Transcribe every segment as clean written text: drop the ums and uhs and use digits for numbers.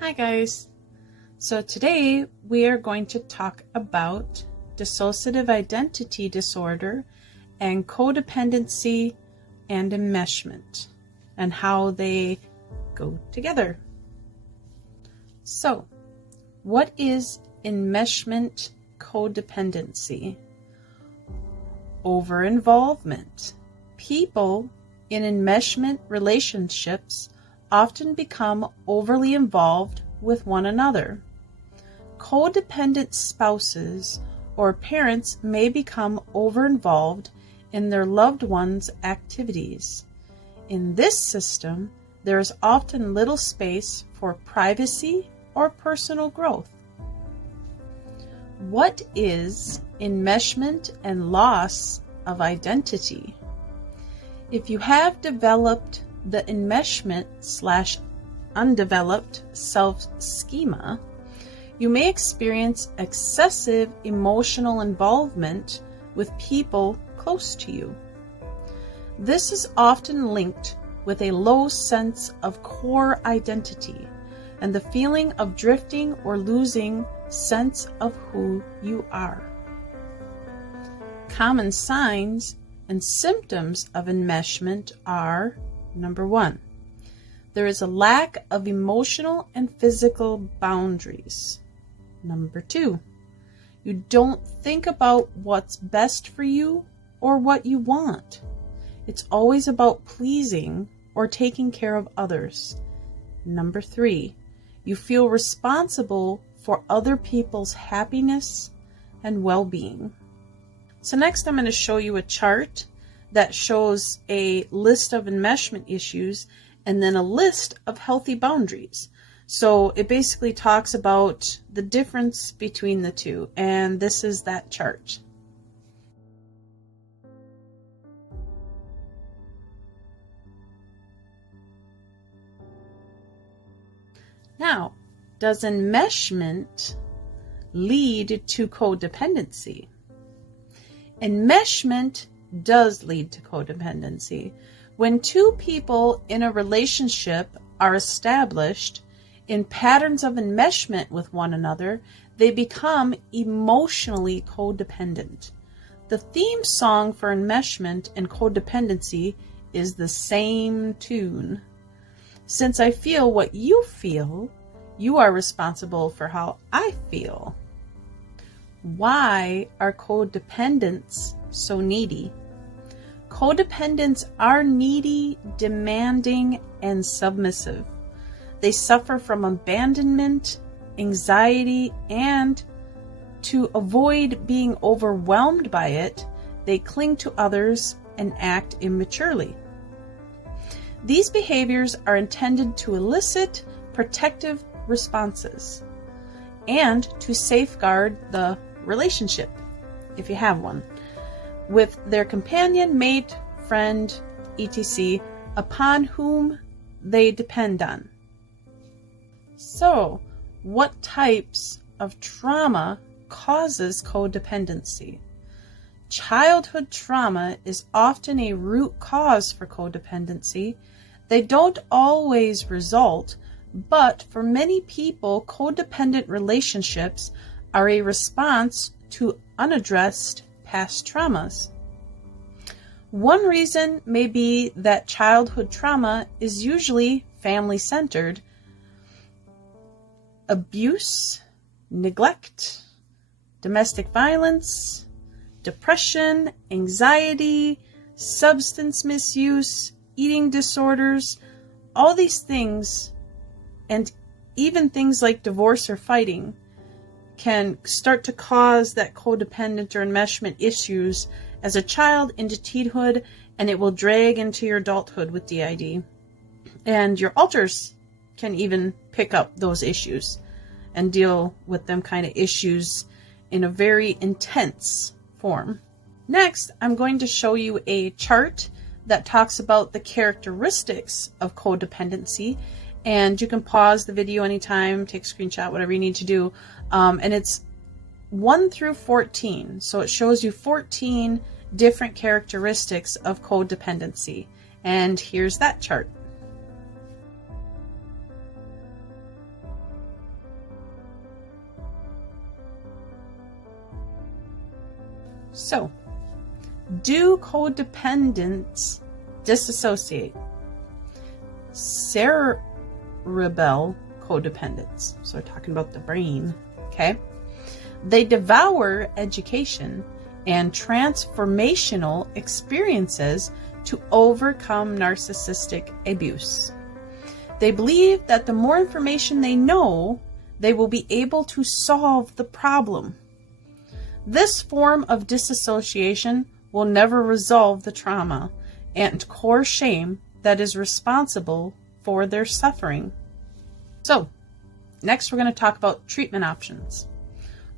Hi guys! So today we are going to talk about dissociative identity disorder and codependency and enmeshment and how they go together. So, what is enmeshment codependency? Over-involvement. People in enmeshment relationships often become overly involved with one another. Codependent spouses or parents may become over-involved in their loved ones' activities. In this system, there is often little space for privacy or personal growth. What is enmeshment and loss of identity? If you have developed the enmeshment/undeveloped self-schema, you may experience excessive emotional involvement with people close to you. This is often linked with a low sense of core identity and the feeling of drifting or losing sense of who you are. Common signs and symptoms of enmeshment are: Number 1, there is a lack of emotional and physical boundaries. Number 2, you don't think about what's best for you or what you want. It's always about pleasing or taking care of others. Number 3, you feel responsible for other people's happiness and well-being. So next I'm going to show you a chart that shows a list of enmeshment issues and then a list of healthy boundaries. So it basically talks about the difference between the two, and this is that chart. Now, does enmeshment lead to codependency? Enmeshment does lead to codependency. When two people in a relationship are established in patterns of enmeshment with one another, they become emotionally codependent. The theme song for enmeshment and codependency is the same tune. Since I feel what you feel, you are responsible for how I feel. Why are codependents so needy? Codependents are needy, demanding, and submissive. They suffer from abandonment, anxiety, and to avoid being overwhelmed by it, they cling to others and act immaturely. These behaviors are intended to elicit protective responses and to safeguard the relationship, if you have one, with their companion, mate, friend, etc., upon whom they depend on. So, what types of trauma causes codependency? Childhood trauma is often a root cause for codependency. They don't always result, but for many people, codependent relationships are a response to unaddressed past traumas. One reason may be that childhood trauma is usually family-centered. Abuse, neglect, domestic violence, depression, anxiety, substance misuse, eating disorders, all these things, and even things like divorce or fighting, can start to cause that codependent or enmeshment issues as a child into teenhood, and it will drag into your adulthood with DID. And your alters can even pick up those issues and deal with them kind of issues in a very intense form. Next, I'm going to show you a chart that talks about the characteristics of codependency, and you can pause the video anytime, take a screenshot, whatever you need to do. And it's 1 through 14. So it shows you 14 different characteristics of codependency. And here's that chart. So, do codependents dissociate? Cerebral codependents. So we're talking about the brain, okay? They devour education and transformational experiences to overcome narcissistic abuse. They believe that the more information they know, they will be able to solve the problem. This form of dissociation will never resolve the trauma and core shame that is responsible for their suffering. So, next we're going to talk about treatment options.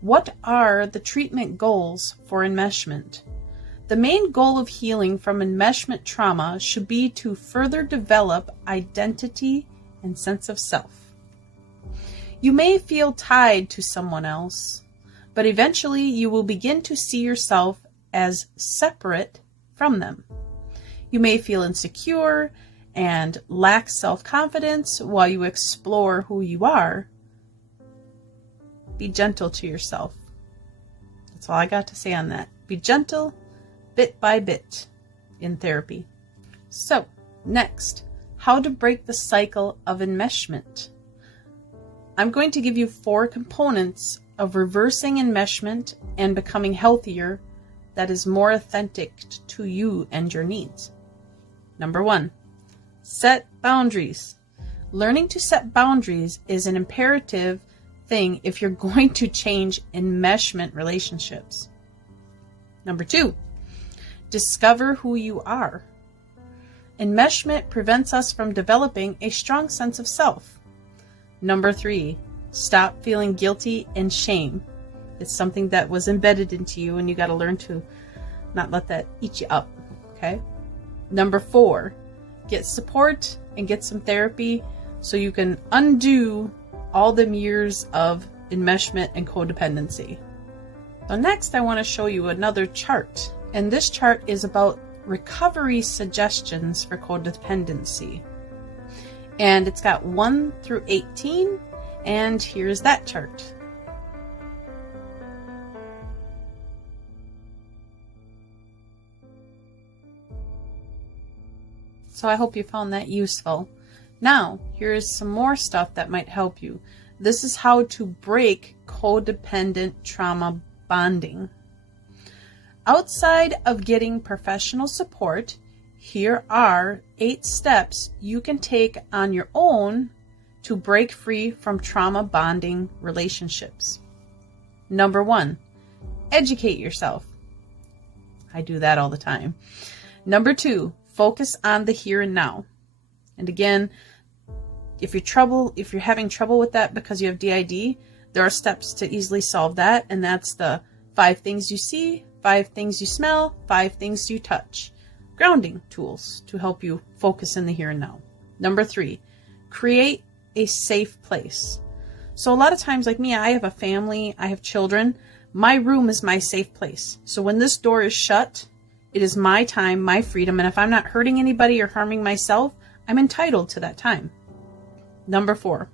What are the treatment goals for enmeshment? The main goal of healing from enmeshment trauma should be to further develop identity and sense of self. You may feel tied to someone else, but eventually you will begin to see yourself as separate from them. You may feel insecure and lack self-confidence while you explore who you are. Be gentle to yourself. That's all I got to say on that. Be gentle, bit by bit, in therapy. So, next, how to break the cycle of enmeshment. I'm going to give you 4 components of reversing enmeshment and becoming healthier that is more authentic to you and your needs. Number 1, set boundaries. Learning to set boundaries is an imperative thing if you're going to change enmeshment relationships. Number 2, discover who you are. Enmeshment prevents us from developing a strong sense of self. Number 3, stop feeling guilty and shame. It's something that was embedded into you and you got to learn to not let that eat you up, okay? Number 4, get support and get some therapy so you can undo all them years of enmeshment and codependency. So next I want to show you another chart, and this chart is about recovery suggestions for codependency. And it's got 1 through 18, and here's that chart. So I hope you found that useful. Now, here's some more stuff that might help you. This is how to break codependent trauma bonding. Outside of getting professional support, here are 8 steps you can take on your own to break free from trauma bonding relationships. Number 1, educate yourself. I do that all the time. Number 2, focus on the here and now. And again, if you're having trouble with that because you have DID, there are steps to easily solve that, and that's the 5 things you see, 5 things you smell, 5 things you touch. Grounding tools to help you focus in the here and now. Number 3, create a safe place. So a lot of times, like me, I have a family, I have children. My room is my safe place. So when this door is shut, it is my time, my freedom, and if I'm not hurting anybody or harming myself, I'm entitled to that time. Number 4,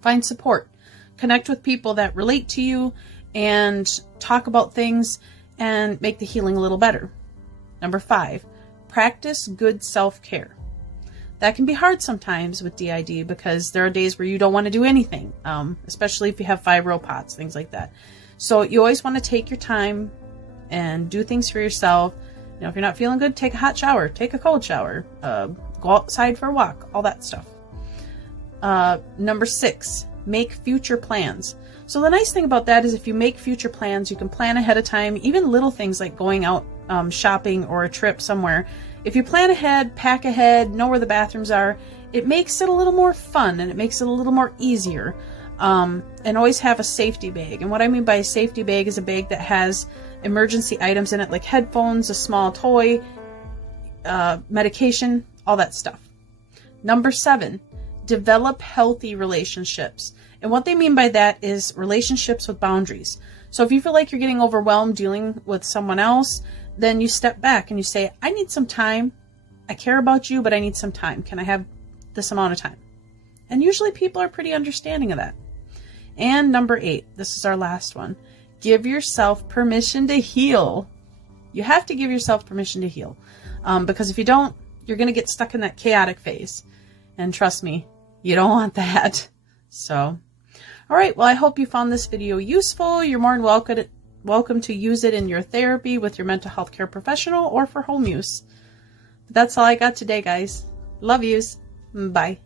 find support. Connect with people that relate to you and talk about things and make the healing a little better. Number 5, practice good self-care. That can be hard sometimes with DID because there are days where you don't want to do anything, especially if you have fibropots, things like that. So you always want to take your time and do things for yourself. You know, if you're not feeling good, take a hot shower, take a cold shower, go outside for a walk, all that stuff. Number 6, make future plans. So the nice thing about that is if you make future plans, you can plan ahead of time, even little things like going out shopping or a trip somewhere. If you plan ahead, pack ahead, know where the bathrooms are, it makes it a little more fun and it makes it a little more easier. And always have a safety bag. And what I mean by a safety bag is a bag that has emergency items in it, like headphones, a small toy, medication, all that stuff. Number 7, develop healthy relationships. And what they mean by that is relationships with boundaries. So if you feel like you're getting overwhelmed dealing with someone else, then you step back and you say, I need some time. I care about you, but I need some time. Can I have this amount of time? And usually people are pretty understanding of that. And number 8, this is our last one. Give yourself permission to heal. You have to give yourself permission to heal. Because if you don't, you're going to get stuck in that chaotic phase. And trust me, you don't want that. So, all right. Well, I hope you found this video useful. You're more than welcome to use it in your therapy with your mental health care professional or for home use. But that's all I got today, guys. Love yous. Bye.